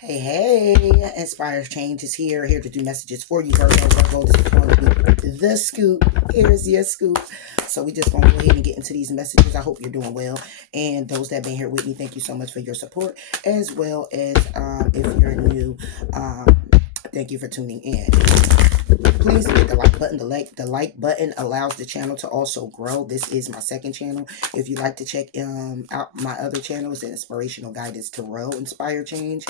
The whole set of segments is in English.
Hey, hey, Inspires Change is here to do messages for you, Virgo. Virgo, this is going to be the scoop. Here's your scoop. So we just going to go ahead and get into these messages. I hope you're doing well. And those that have been here with me, thank you so much for your support, as well as if you're new, thank you for tuning in. Please hit the like button. The like button allows the channel to also grow. This is my second channel. If you'd like to check out my other channels, the Inspirational Guidance Tarot Inspire Change,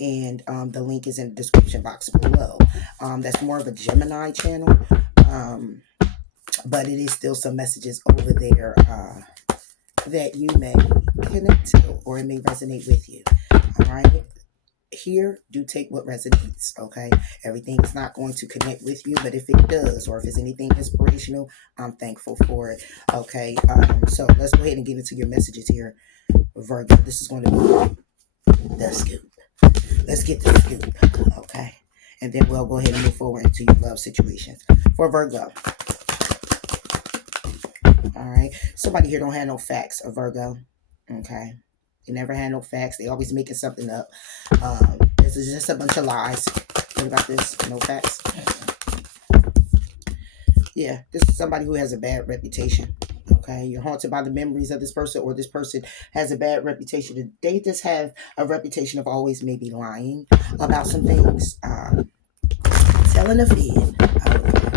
and the link is in the description box below. That's more of a Gemini channel, but it is still some messages over there that you may connect to, or it may resonate with you. All right. Here, do take what resonates, okay? Everything is not going to connect with you, but if it does, or if it's anything inspirational, I'm thankful for it, okay? So let's go ahead and get into your messages here, Virgo. This is going to be the scoop. Let's get the scoop, okay? And then we'll go ahead and move forward into your love situations. For Virgo, all right? Somebody here don't have no facts, a Virgo, okay? They never had no facts. They always making something up. This is just a bunch of lies. What about this? No facts. Yeah, this is somebody who has a bad reputation. Okay, you're haunted by the memories of this person, or this person has a bad reputation. They just have a reputation of always maybe lying about some things, telling a fib. Okay.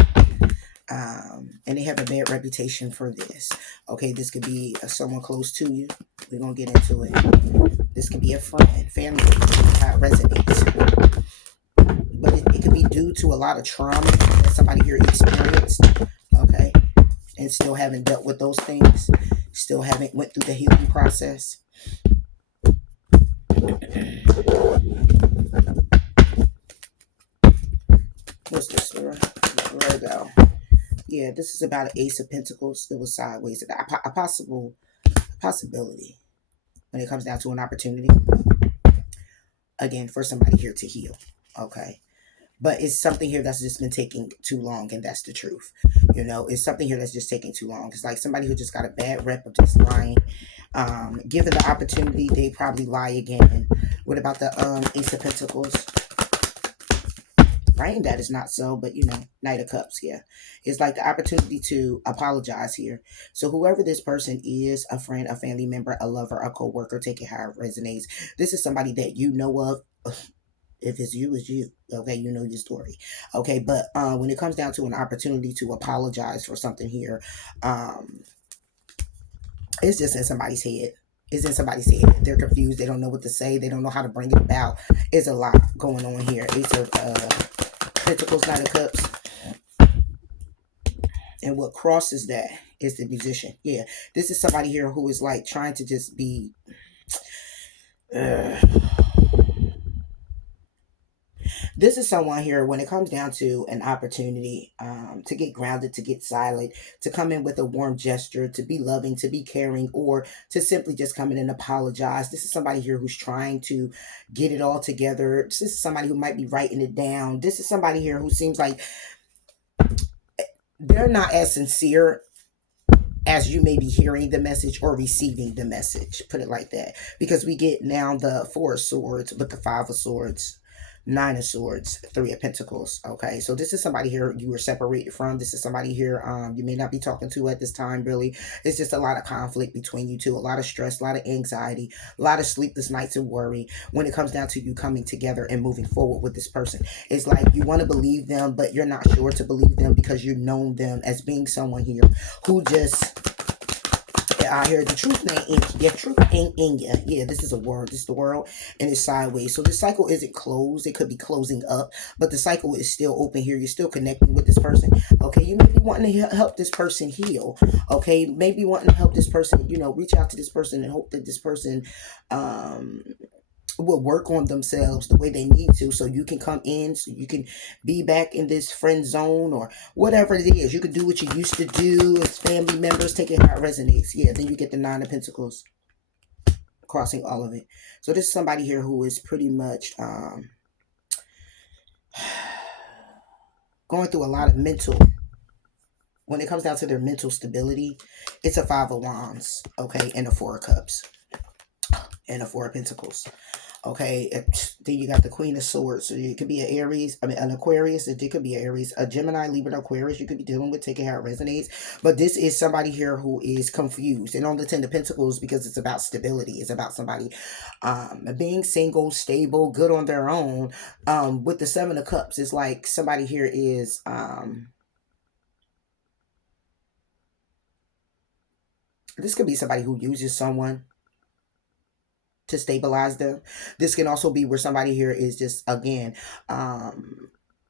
And they have a bad reputation for this. Okay, this could be someone close to you. We're gonna get into it. This could be a friend, family, how it resonates. But it could be due to a lot of trauma that somebody here experienced. Okay, and still haven't dealt with those things. Still haven't went through the healing process. What's the story? Virgo. Yeah, this is about an Ace of Pentacles. It was sideways. A possibility when it comes down to an opportunity. Again, for somebody here to heal. Okay. But it's something here that's just been taking too long, and that's the truth. You know, it's something here that's just taking too long. It's like somebody who just got a bad rep of just lying. Given the opportunity, they probably lie again. What about the Ace of Pentacles? Right, and that is not so, but you know, Knight of Cups, yeah. It's like the opportunity to apologize here. So whoever this person is, a friend, a family member, a lover, a co-worker, take it how it resonates. This is somebody that you know of. If it's you, it's you. Okay, you know your story. Okay, but when it comes down to an opportunity to apologize for something here, it's just in somebody's head. It's in somebody's head. They're confused. They don't know what to say. They don't know how to bring it about. It's a lot going on here. Ace of Pentacles, Knight of Cups. And what crosses that is the Musician. Yeah, this is somebody here who is like trying to just be... This is someone here, when it comes down to an opportunity to get grounded, to get silent, to come in with a warm gesture, to be loving, to be caring, or to simply just come in and apologize. This is somebody here who's trying to get it all together. This is somebody who might be writing it down. This is somebody here who seems like they're not as sincere as you may be hearing the message or receiving the message. Put it like that. Because we get now the Four of Swords with the Five of Swords, Nine of Swords, Three of Pentacles. Okay, so this is somebody here you were separated from. This is somebody here you may not be talking to at this time, really. It's just a lot of conflict between you two, a lot of stress, a lot of anxiety, a lot of sleepless nights and worry when it comes down to you coming together and moving forward with this person. It's like you want to believe them, but you're not sure to believe them because you've known them as being someone here who just... I hear the truth ain't in you. Yeah, this is a word. This is the world, and it's sideways. So this cycle isn't closed. It could be closing up, but the cycle is still open here. You're still connecting with this person. Okay, you may be wanting to help this person heal. Okay, maybe wanting to help this person, you know, reach out to this person and hope that this person will work on themselves the way they need to, so you can come in, so you can be back in this friend zone or whatever it is. You can do what you used to do as family members. Take it how it resonates. Yeah, then you get the Nine of Pentacles crossing all of it. So this is somebody here who is pretty much going through a lot of mental... When it comes down to their mental stability, it's a Five of Wands, okay, and a Four of Cups and a Four of Pentacles. Okay, then you got the Queen of Swords. So it could be an Aries, I mean an Aquarius. It could be an Aries, a Gemini, Libra, Aquarius. You could be dealing with, taking how it resonates. But this is somebody here who is confused. And on the Ten of Pentacles, because it's about stability. It's about somebody being single, stable, good on their own. With the Seven of Cups, it's like somebody here is this could be somebody who uses someone to stabilize them. This can also be where somebody here is just, again,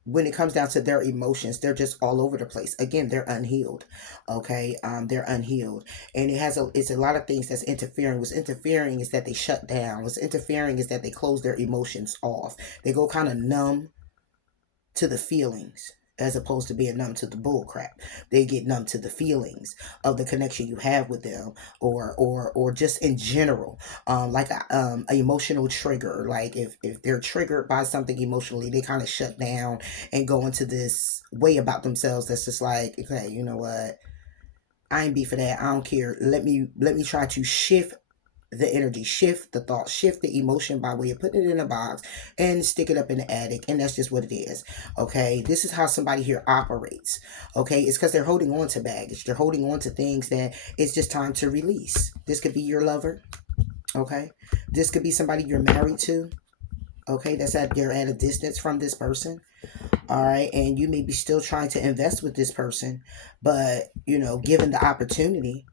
when it comes down to their emotions, they're just all over the place. Again, they're unhealed. Okay, they're unhealed, and it's a lot of things that's interfering. What's interfering is that they shut down. What's interfering is that they close their emotions off. They go kind of numb to the feelings, as opposed to being numb to the bull crap. They get numb to the feelings of the connection you have with them, or just in general, like a emotional trigger. Like if they're triggered by something emotionally, they kind of shut down and go into this way about themselves that's just like, okay, you know what, I ain't be for that, I don't care, let me try to shift the energy, shift the thought, shift the emotion by way of putting it in a box and stick it up in the attic. And that's just what it is. Okay. This is how somebody here operates. Okay. It's because they're holding on to baggage. They're holding on to things that it's just time to release. This could be your lover. Okay. This could be somebody you're married to. Okay. You're at a distance from this person. All right. And you may be still trying to invest with this person, but given the opportunity,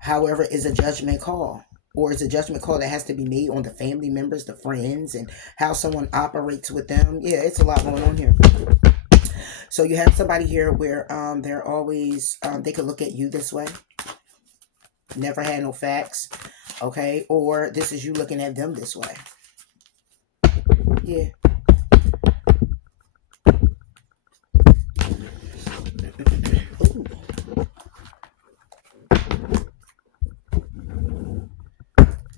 however, is a judgment call, or is a judgment call that has to be made on the family members, the friends, and how someone operates with them. Yeah, it's a lot going on here. So you have somebody here where they're always they could look at you this way, never had no facts, okay, or this is you looking at them this way. Yeah. Ooh.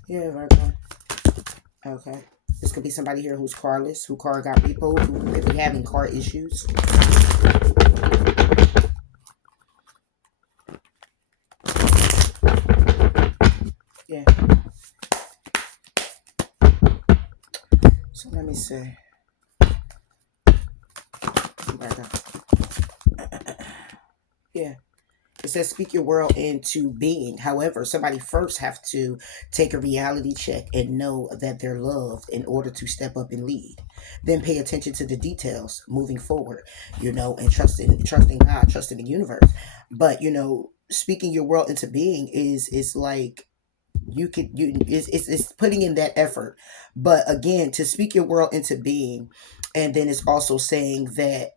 Yeah, Virgo. Okay. This could be somebody here who's carless, who car got repoed, who could be having car issues. Yeah. So let me see. Virgo. Yeah. It says speak your world into being. However, somebody first have to take a reality check and know that they're loved in order to step up and lead. Then pay attention to the details moving forward, and trusting God, trusting the universe. But speaking your world into being is like it's putting in that effort. But again, to speak your world into being, and then it's also saying that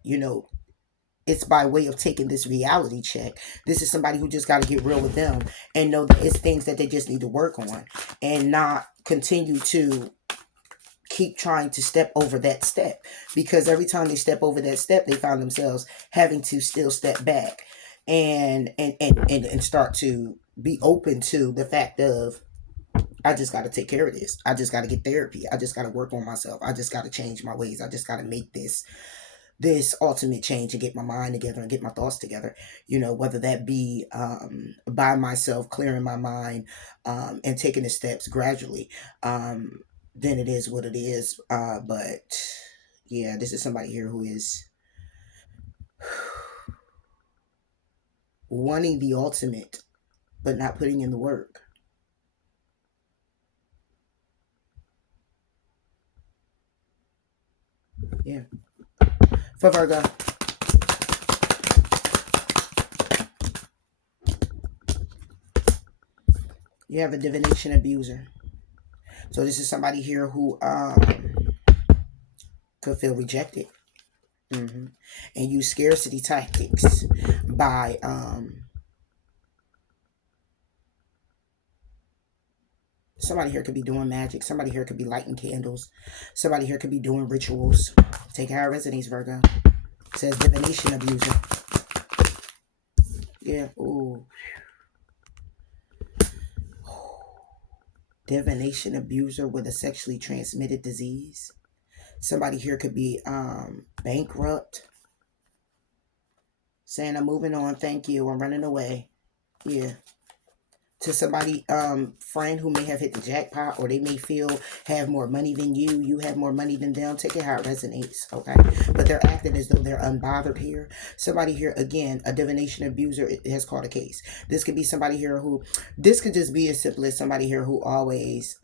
it's by way of taking this reality check. This is somebody who just got to get real with them and know that it's things that they just need to work on, and not continue to keep trying to step over that step, because every time they step over that step, they find themselves having to still step back and start to be open to the fact of, I just got to take care of this. I just got to get therapy. I just got to work on myself. I just got to change my ways. I just got to make this ultimate change and get my mind together and get my thoughts together, whether that be by myself, clearing my mind, and taking the steps gradually. Then it is what it is. But yeah, this is somebody here who is wanting the ultimate but not putting in the work. Yeah. For Virgo. You have a divination abuser. So this is somebody here who could feel rejected, and use scarcity tactics by somebody here could be doing magic. Somebody here could be lighting candles. Somebody here could be doing rituals. Take how it resonates, Virgo. It says divination abuser. Yeah. Ooh. Divination abuser with a sexually transmitted disease. Somebody here could be bankrupt, saying, I'm moving on, thank you, I'm running away. Yeah. to somebody, friend who may have hit the jackpot, or they may feel have more money than you have more money than them. Take it how it resonates, okay? But they're acting as though they're unbothered here. Somebody here, again, a divination abuser has called a case. This could be somebody here who, this could just be as simple as somebody here who always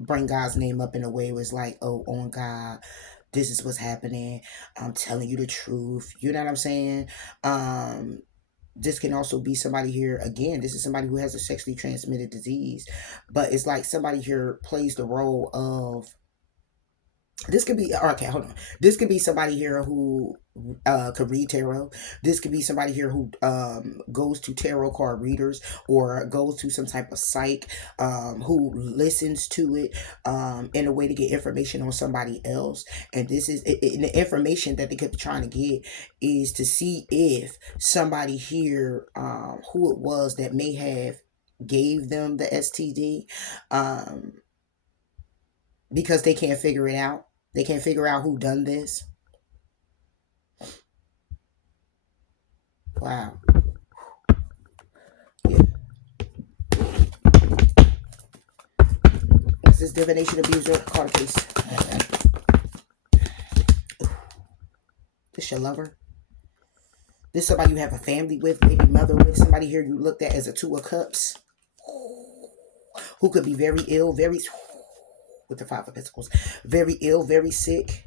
bring God's name up in a way where it's like, oh, on God, this is what's happening. I'm telling you the truth. You know what I'm saying? This can also be somebody here, again, this is somebody who has a sexually transmitted disease, but it's like somebody here plays the role of, this could be, okay, hold on, this could be somebody here who could read tarot. This could be somebody here who goes to tarot card readers, or goes to some type of psych, who listens to it in a way to get information on somebody else. And this is the information that they could be trying to get is to see if somebody here, who it was that may have gave them the STD, because they can't figure it out. They can't figure out who done this. Wow. Yeah. This is divination abuser card case. This your lover. This somebody you have a family with, baby mother with. Somebody here you looked at as a two of cups, who could be very ill, very, with the five of pentacles, very ill, very sick.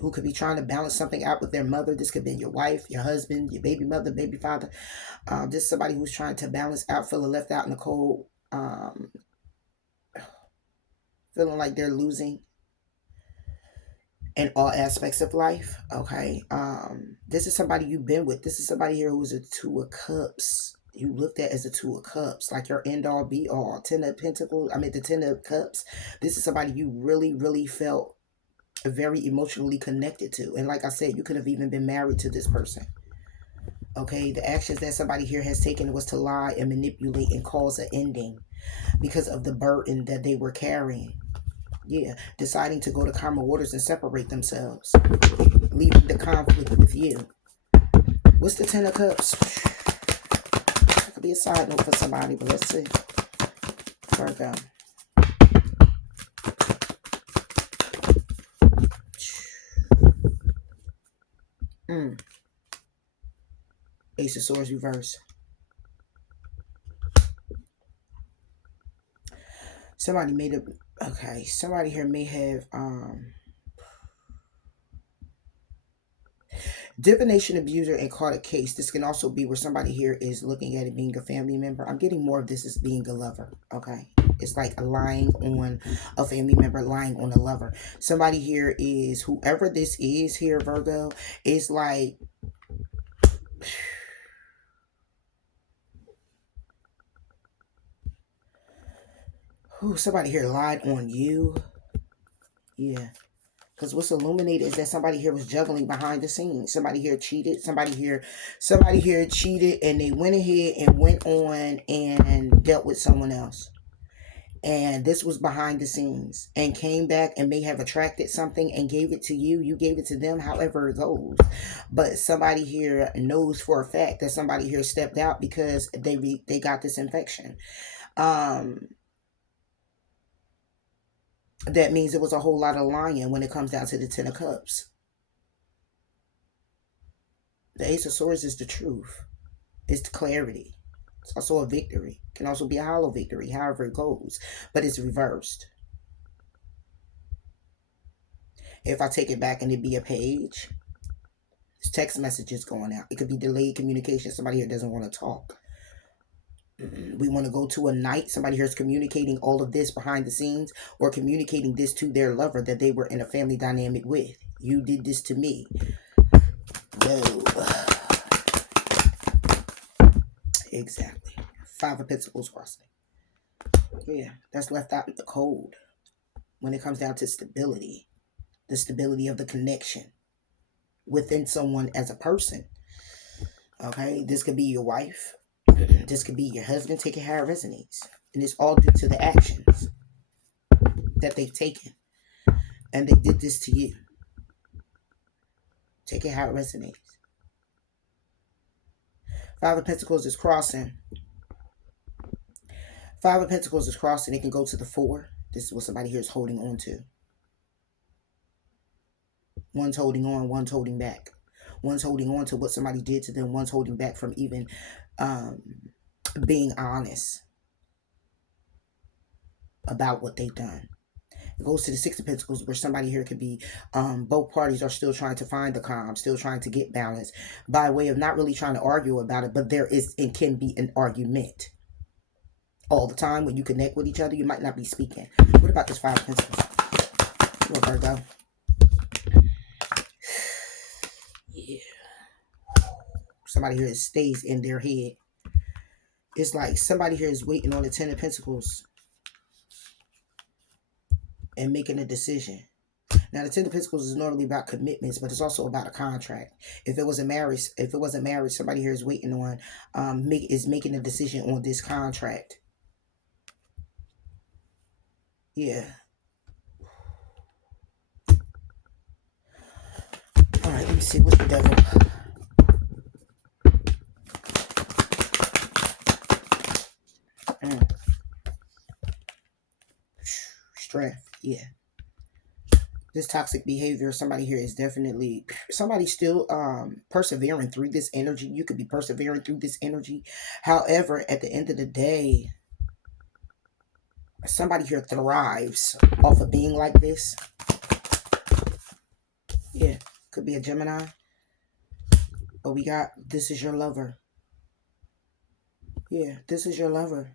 Who could be trying to balance something out with their mother. This could be your wife, your husband, your baby mother, baby father. This is somebody who's trying to balance out, feeling left out in the cold, feeling like they're losing in all aspects of life. Okay. This is somebody you've been with. This is somebody here who's a two of cups. You looked at as a two of cups, like your end all be all. Ten of pentacles, I mean the ten of cups. This is somebody you really, really felt very emotionally connected to. And like I said, you could have even been married to this person. Okay, the actions that somebody here has taken was to lie and manipulate and cause an ending because of the burden that they were carrying. Yeah, deciding to go to calmer waters and separate themselves, leaving the conflict with you. What's the Ten of Cups? That could be a side note for somebody, but let's see. Virgo. Ace of Swords reverse. Somebody made a, okay, somebody here may have divination abuser and caught a case. This can also be where somebody here is looking at it being a family member. I'm getting more of this as being a lover. Okay, it's like lying on a family member, lying on a lover. Somebody here is, whoever this is here, Virgo, is like, somebody here lied on you. Yeah. Because what's illuminated is that somebody here was juggling behind the scenes. Somebody here cheated. Somebody here cheated, and they went ahead and went on and dealt with someone else. And this was behind the scenes, and came back and may have attracted something and gave it to you. You gave it to them, however it goes. But somebody here knows for a fact that somebody here stepped out because they got this infection. That means it was a whole lot of lying when it comes down to the Ten of Cups. The Ace of Swords is the truth. It's the clarity. It's also a victory. It can also be a hollow victory, however it goes. But it's reversed. If I take it back and it be a page, it's text messages going out. It could be delayed communication. Somebody here doesn't want to talk. We want to go to a night. Somebody here is communicating all of this behind the scenes, or communicating this to their lover that they were in a family dynamic with. You did this to me. Whoa. Exactly. Five of Pentacles crossing. Yeah, that's left out in the cold when it comes down to stability. The stability of the connection within someone as a person. Okay, this could be your wife. This could be your husband. Take it how it resonates. And it's all due to the actions that they've taken. And they did this to you. Take it how it resonates. Five of Pentacles is crossing. Five of Pentacles is crossing. It can go to the four. This is what somebody here is holding on to. One's holding on, one's holding back. One's holding on to what somebody did to them. One's holding back from even being honest about what they've done. It goes to the Six of Pentacles, where somebody here could be, both parties are still trying to find the calm, still trying to get balance by way of not really trying to argue about it, but there is and can be an argument. All the time when you connect with each other, you might not be speaking. What about this Five of Pentacles? Come on, Virgo. Yeah. Somebody here stays in their head. It's like somebody here is waiting on the Ten of Pentacles and making a decision. Now, the Ten of Pentacles is normally about commitments, but it's also about a contract. If it wasn't marriage, somebody here is waiting on, is making a decision on this contract. Yeah. All right, let me see. What's the devil? Strength. Yeah. This toxic behavior, somebody here is definitely, somebody still persevering through this energy. You could be persevering through this energy. However, at the end of the day, somebody here thrives off of being like this. Yeah, could be a Gemini. But we got, this is your lover. Yeah, this is your lover.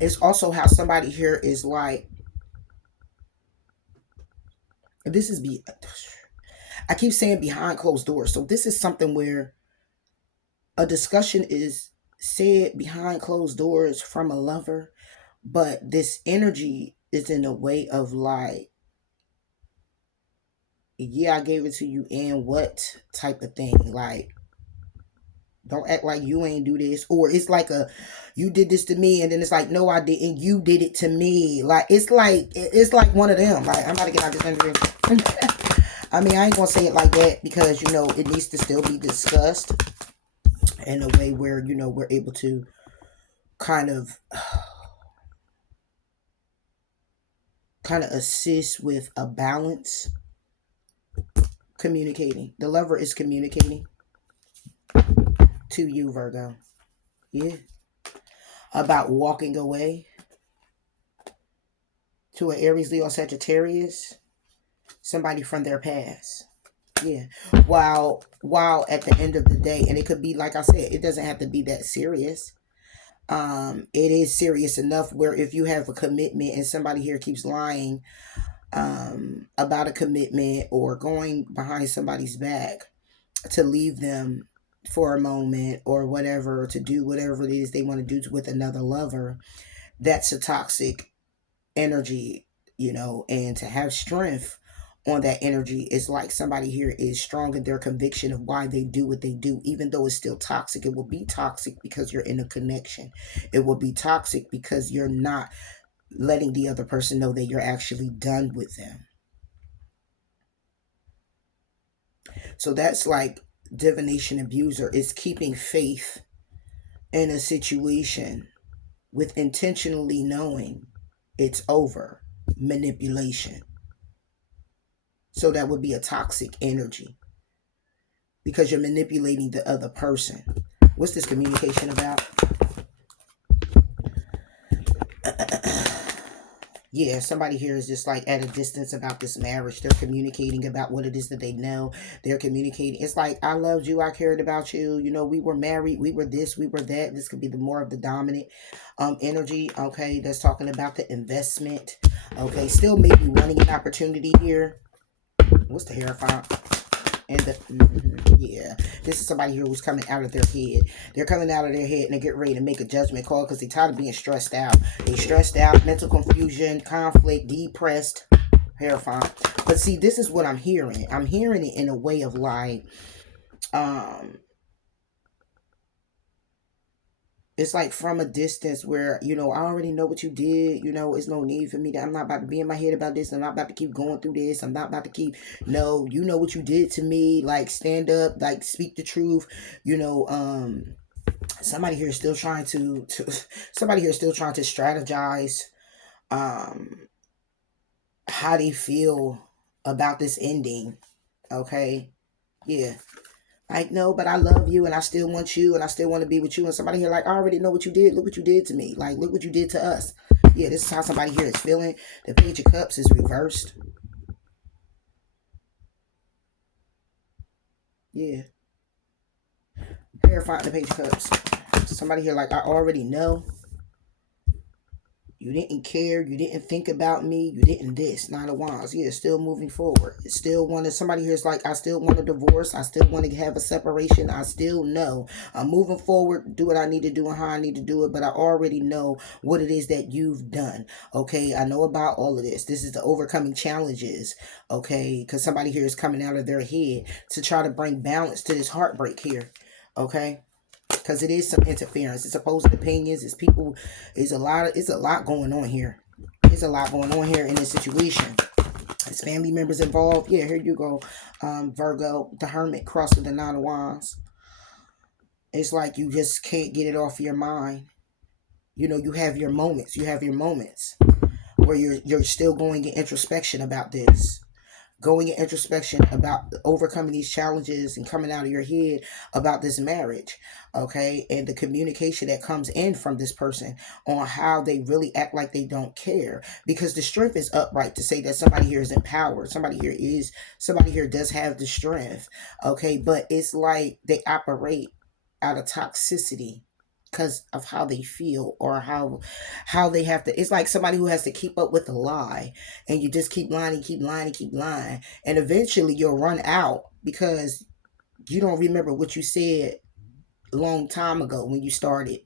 It's also how somebody here is like, this is I keep saying behind closed doors. So this is something where a discussion is said behind closed doors from a lover, but this energy is in a way of like, yeah, I gave it to you, and what type of thing? Like, don't act like you ain't do this. Or it's like you did this to me, and then it's like, no, I didn't. You did it to me. Like, it's like one of them. Like, I'm about to get out this interview. I mean, I ain't gonna say it like that because, you know, it needs to still be discussed in a way where, you know, we're able to kind of assist with a balance. Communicating. The lover is communicating to you, Virgo. Yeah. About walking away to an Aries, Leo, Sagittarius. Somebody from their past. Yeah. While at the end of the day, and it could be, like I said, it doesn't have to be that serious. It is serious enough where if you have a commitment and somebody here keeps lying about a commitment or going behind somebody's back to leave them for a moment or whatever, to do whatever it is they want to do with another lover, that's a toxic energy, you know. And to have strength on that energy is like somebody here is strong in their conviction of why they do what they do, even though it's still toxic. It will be toxic because you're in a connection. It will be toxic because you're not letting the other person know that you're actually done with them. So that's like divination abuser is keeping faith in a situation with intentionally knowing it's over. Manipulation. So that would be a toxic energy because you're manipulating the other person. What's this communication about? Yeah, somebody here is just like at a distance about this marriage. They're communicating about what it is that they know. They're communicating. It's like, I loved you. I cared about you. You know, we were married. We were this. We were that. This could be the more of the dominant energy. Okay, that's talking about the investment. Okay, still maybe wanting an opportunity here. What's the Hierophant? And yeah, this is somebody here who's coming out of their head. They're coming out of their head and they get ready to make a judgment call because they're tired of being stressed out. They stressed out, mental confusion, conflict, depressed, Hierophant. But see, this is what I'm hearing. I'm hearing it in a way of like, It's like from a distance where, I already know what you did. It's no need for me I'm not about to be in my head about this. I'm not about to keep going through this. I'm not about to keep, no, you know what you did to me. Like, stand up, like, speak the truth. You know, somebody here is still trying to somebody here is still trying to strategize, um, how they feel about this ending. Okay. Yeah. Like, no, but I love you and I still want you and I still want to be with you. And somebody here, like, I already know what you did. Look what you did to me. Like, look what you did to us. Yeah, this is how somebody here is feeling. The Page of Cups is reversed. Yeah. Terrifying, the Page of Cups. Somebody here, like, I already know. You didn't care. You didn't think about me. You didn't this. Nine of Wands. Yeah, still moving forward. Still wanted, somebody here is like, I still want a divorce. I still want to have a separation. I still know I'm moving forward, do what I need to do and how I need to do it. But I already know what it is that you've done. Okay. I know about all of this. This is the overcoming challenges. Okay. Because somebody here is coming out of their head to try to bring balance to this heartbreak here. Okay. Because it is some interference. It's opposing opinions. It's people. It's a lot going on here. There's a lot going on here in this situation. It's family members involved. Yeah, here you go. Virgo, the Hermit, crossing the Nine of Wands. It's like you just can't get it off your mind. You have your moments. You have your moments where you're still going in introspection about this. Going in introspection about overcoming these challenges and coming out of your head about this marriage. Okay. And the communication that comes in from this person on how they really act like they don't care, because the strength is upright to say that somebody here is empowered. Somebody here does have the strength. Okay. But it's like they operate out of toxicity because of how they feel, or how they have to. It's like somebody who has to keep up with a lie, and you just keep lying and keep lying and keep lying, and eventually you'll run out because you don't remember what you said a long time ago when you started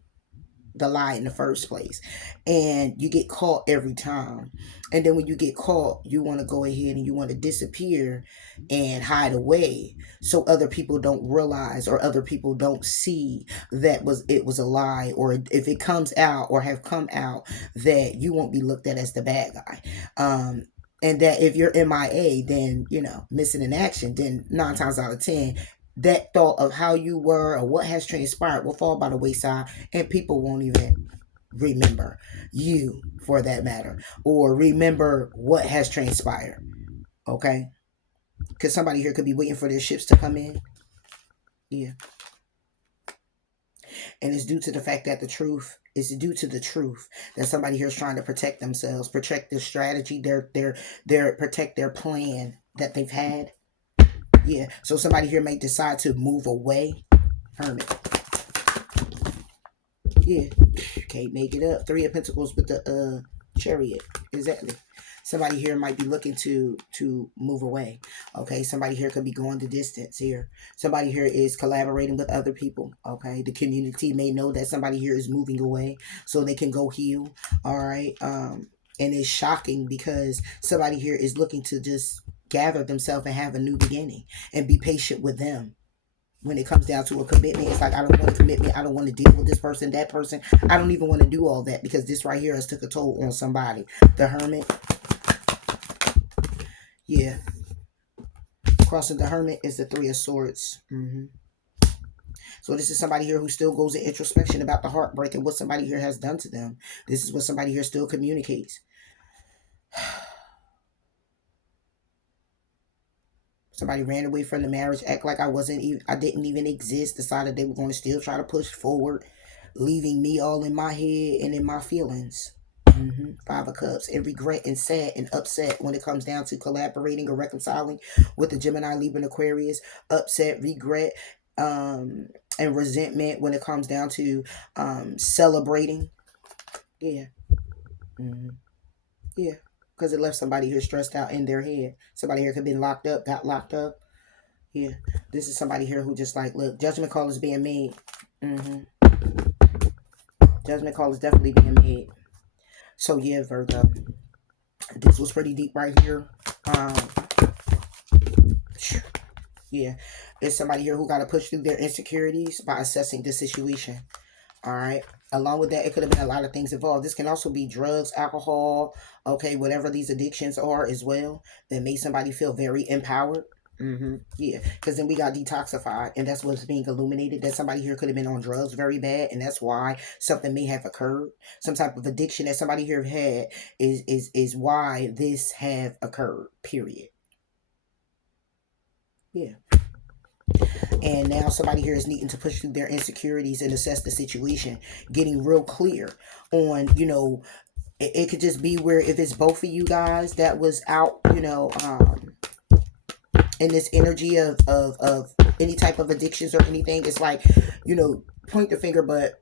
the lie in the first place, and you get caught every time. And then when you get caught, you want to go ahead and you want to disappear and hide away so other people don't realize, or other people don't see that it was a lie, or if it comes out or have come out, that you won't be looked at as the bad guy. And that if you're MIA, then missing in action, then 9 times out of 10 that thought of how you were or what has transpired will fall by the wayside, and people won't even remember you, for that matter, or remember what has transpired. Okay. Because somebody here could be waiting for their ships to come in. Yeah. And it's due to the fact that it's due to the truth that somebody here is trying to protect themselves, protect their strategy, their protect their plan that they've had. Yeah. So somebody here may decide to move away. Hermit. Yeah. Can't make it up. Three of Pentacles with the Chariot. Exactly. Somebody here might be looking to move away. Okay. Somebody here could be going the distance here. Somebody here is collaborating with other people. Okay. The community may know that somebody here is moving away so they can go heal. All right. And it's shocking because somebody here is looking to just gather themselves and have a new beginning and be patient with them. When it comes down to a commitment, it's like, I don't want a commitment. I don't want to deal with this person, that person. I don't even want to do all that because this right here has took a toll on somebody. The Hermit. Yeah. Crossing the Hermit is the Three of Swords. So this is somebody here who still goes in introspection about the heartbreak and what somebody here has done to them. This is what somebody here still communicates. Somebody ran away from the marriage, act like I didn't even exist, decided they were going to still try to push forward, leaving me all in my head and in my feelings. Five of Cups, and regret and sad and upset when it comes down to collaborating or reconciling with the Gemini, Libra, and Aquarius. Upset, regret, and resentment when it comes down to celebrating. Yeah. Yeah. Because it left somebody here stressed out in their head. Somebody here could have been locked up, got locked up. Yeah. This is somebody here who just like, look, judgment call is being made. Judgment call is definitely being made. So yeah, Virgo. This was pretty deep right here. Yeah. There's somebody here who got to push through their insecurities by assessing the situation. All right. Along with that, it could have been a lot of things involved. This can also be drugs, alcohol, okay, whatever these addictions are as well, that made somebody feel very empowered. Yeah, because then we got detoxified, and that's what's being illuminated. That somebody here could have been on drugs very bad, and that's why something may have occurred. Some type of addiction that somebody here had is why this have occurred. Period. Yeah. And now somebody here is needing to push through their insecurities and assess the situation, getting real clear on, it could just be where if it's both of you guys that was out, in this energy of any type of addictions or anything, it's like, point the finger, but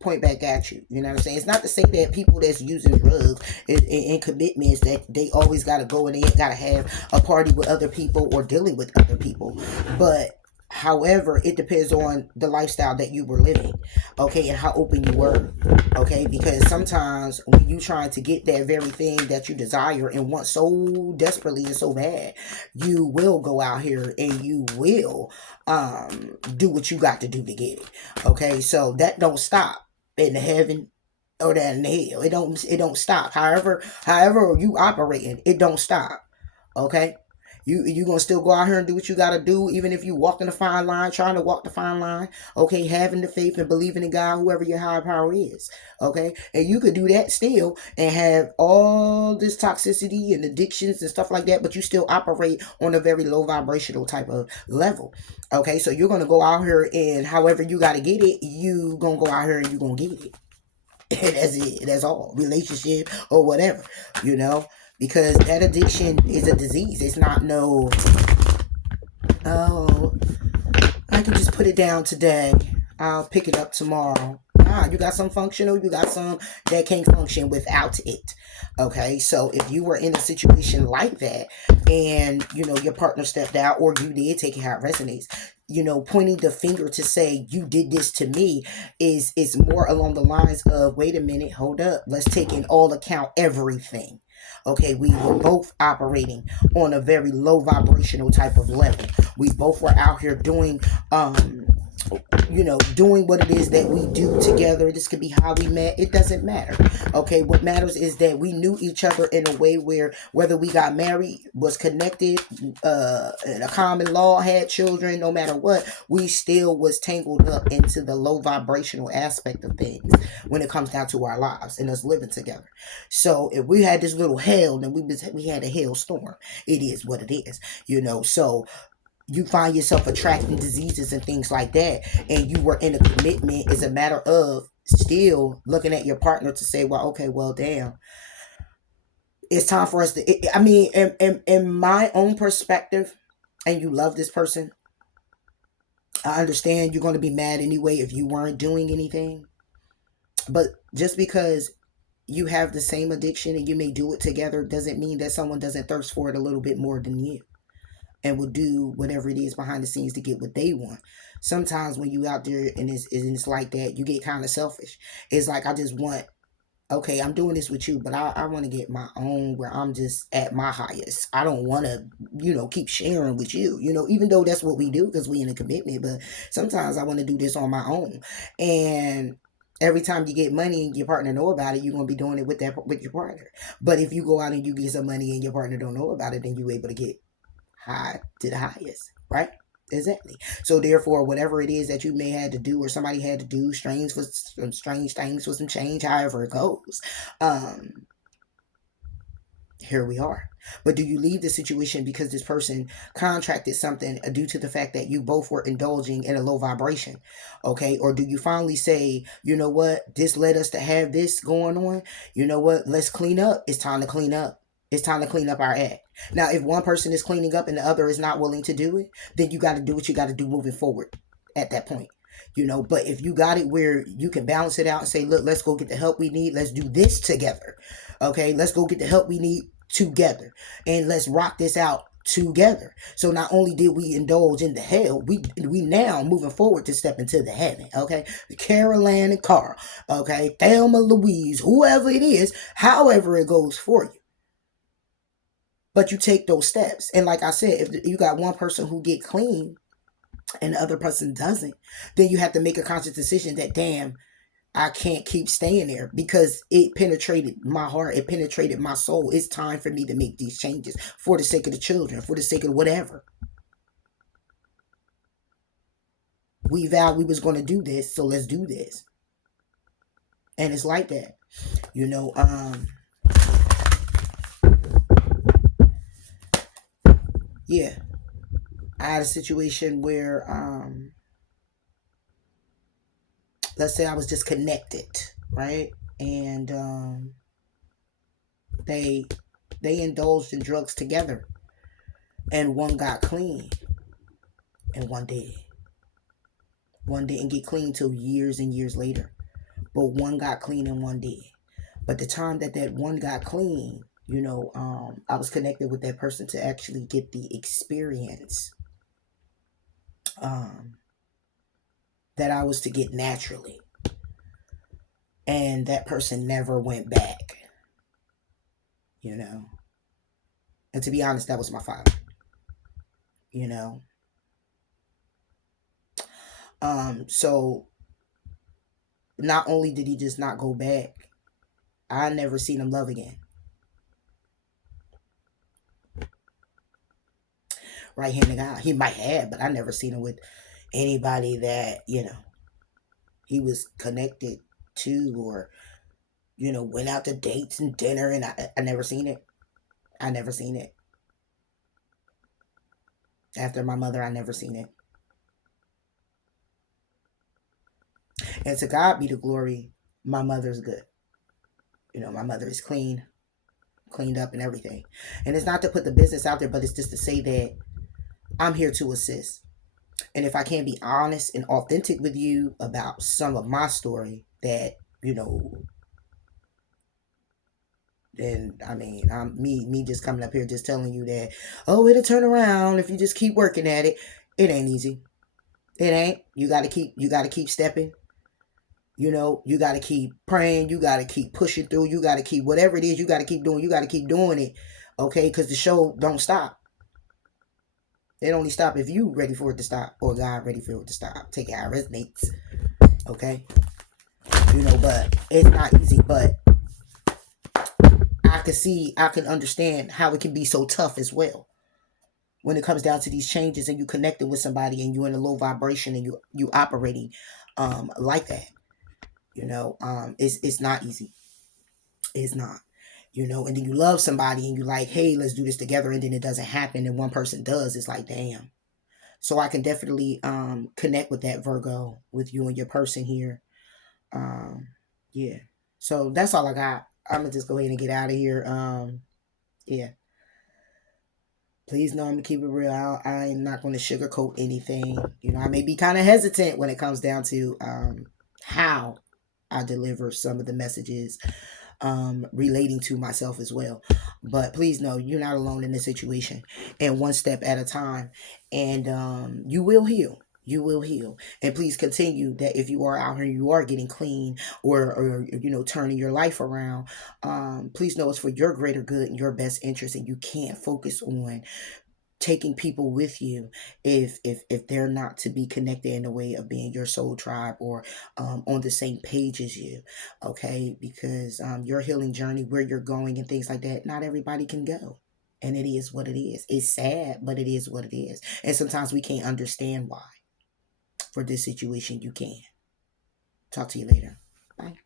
point back at you. You know what I'm saying? It's not to say that people that's using drugs and commitments that they always got to go and they got to have a party with other people or dealing with other people, but however, it depends on the lifestyle that you were living, okay, and how open you were, okay, because sometimes when you trying to get that very thing that you desire and want so desperately and so bad, you will go out here and you will do what you got to do to get it, okay, so that don't stop in the heaven or that in the hell. It don't stop. However you operating, it don't stop. Okay. You gonna still go out here and do what you gotta do, even if you walking the fine line, trying to walk the fine line. Okay, having the faith and believing in God, whoever your higher power is. Okay, and you could do that still and have all this toxicity and addictions and stuff like that, but you still operate on a very low vibrational type of level. Okay, so you're gonna go out here and however you gotta get it, you gonna go out here and you gonna get it. And that's it. That's all. Relationship or whatever, you know, because that addiction is a disease. It's not no, oh, I can just put it down today. I'll pick it up tomorrow. You got some functional, you got some that can't function without it. Okay, so if you were in a situation like that and your partner stepped out or you did, take it how it resonates. Pointing the finger to say you did this to me is more along the lines of, wait a minute, hold up, let's take in all account everything. Okay, we were both operating on a very low vibrational type of level. We both were out here doing doing what it is that we do together. This could be how we met. It doesn't matter. Okay, what matters is that we knew each other in a way where whether we got married, was connected, in a common law, had children, no matter what, we still was tangled up into the low vibrational aspect of things when it comes down to our lives and us living together. So if we had this little hell, then we had a hailstorm. It is what it is, So you find yourself attracting diseases and things like that, and you were in a commitment, is a matter of still looking at your partner to say, well, okay, well, damn, it's time for us to, I mean, in my own perspective, and you love this person, I understand you're going to be mad anyway if you weren't doing anything, but just because you have the same addiction and you may do it together doesn't mean that someone doesn't thirst for it a little bit more than you and will do whatever it is behind the scenes to get what they want. Sometimes when you out there and it's like that, you get kind of selfish. It's like, I just want, okay, I'm doing this with you, but I want to get my own where I'm just at my highest. I don't want to, keep sharing with you, even though that's what we do because we in a commitment. But sometimes I want to do this on my own. And every time you get money and your partner know about it, you're gonna be doing it with your partner. But if you go out and you get some money and your partner don't know about it, then you're able to get high to the highest, right? Exactly. So therefore, whatever it is that you may had to do or somebody had to do, strange for some strange things for some change, however it goes. Um, Here we are. But do you leave the situation because this person contracted something due to the fact that you both were indulging in a low vibration? Okay. Or do you finally say, you know what, this led us to have this going on? You know what, let's clean up. It's time to clean up. It's time to clean up our act. Now, if one person is cleaning up and the other is not willing to do it, then you got to do what you got to do moving forward at that point. But if you got it where you can balance it out and say, look, let's go get the help we need. Let's do this together. Okay. Let's go get the help we need together and let's rock this out together. So not only did we indulge in the hell, we now moving forward to step into the heaven. Okay. Caroline and Carl. Okay. Thelma, Louise, whoever it is, however it goes for you. But you take those steps. And like I said, if you got one person who get clean, and the other person doesn't, then you have to make a conscious decision that, damn, I can't keep staying there because it penetrated my heart. It penetrated my soul. It's time for me to make these changes for the sake of the children, for the sake of whatever. We vowed we was going to do this, so let's do this. And it's like that, you know. Yeah, I had a situation where, let's say I was disconnected, right? And they they indulged in drugs together, and one got clean, and one didn't get clean till years and years later. But one got clean and one did. But the time that that one got clean, I was connected with that person to actually get the experience um, that I was to get naturally. And that person never went back, you know. And to be honest, that was my father, you know. So not only did he just not go back, I never seen him love again. Right handed guy. He might have, but I never seen him with anybody that, he was connected to, or, went out to dates and dinner, and I never seen it. I never seen it. After my mother, I never seen it. And to God be the glory, my mother's good. My mother is cleaned up and everything. And it's not to put the business out there, but it's just to say that I'm here to assist. And if I can't be honest and authentic with you about some of my story, that, then I mean, I'm me just coming up here just telling you that, oh, it'll turn around if you just keep working at it. It ain't easy. It ain't. You gotta keep stepping. You got to keep praying. You got to keep pushing through. You got to keep whatever it is you got to keep doing. You got to keep doing it. Okay? Because the show don't stop. It only stop if you ready for it to stop, or God ready for it to stop. Take it how it resonates. Okay? But it's not easy. But I can understand how it can be so tough as well. When it comes down to these changes, and you connecting with somebody, and you in a low vibration, and you operating like that. It's not easy. It's not. And then you love somebody, and you like, hey, let's do this together, and then it doesn't happen, and one person does. It's like, damn. So I can definitely connect with that, Virgo, with you and your person here. Yeah. So that's all I got. I'm gonna just go ahead and get out of here. Yeah. Please know I'm gonna keep it real. I'm not gonna sugarcoat anything. I may be kind of hesitant when it comes down to how I deliver some of the messages relating to myself as well. But please know you're not alone in this situation, and one step at a time. And you will heal. You will heal. And please continue that if you are out here, you are getting clean, or turning your life around. Please know it's for your greater good and your best interest, and you can't focus on taking people with you if they're not to be connected in a way of being your soul tribe, or on the same page as you. Okay? Because your healing journey, where you're going and things like that, not everybody can go, and it is what it is. It's sad, but it is what it is. And sometimes we can't understand why. For this situation, you can. Talk to you later. Bye.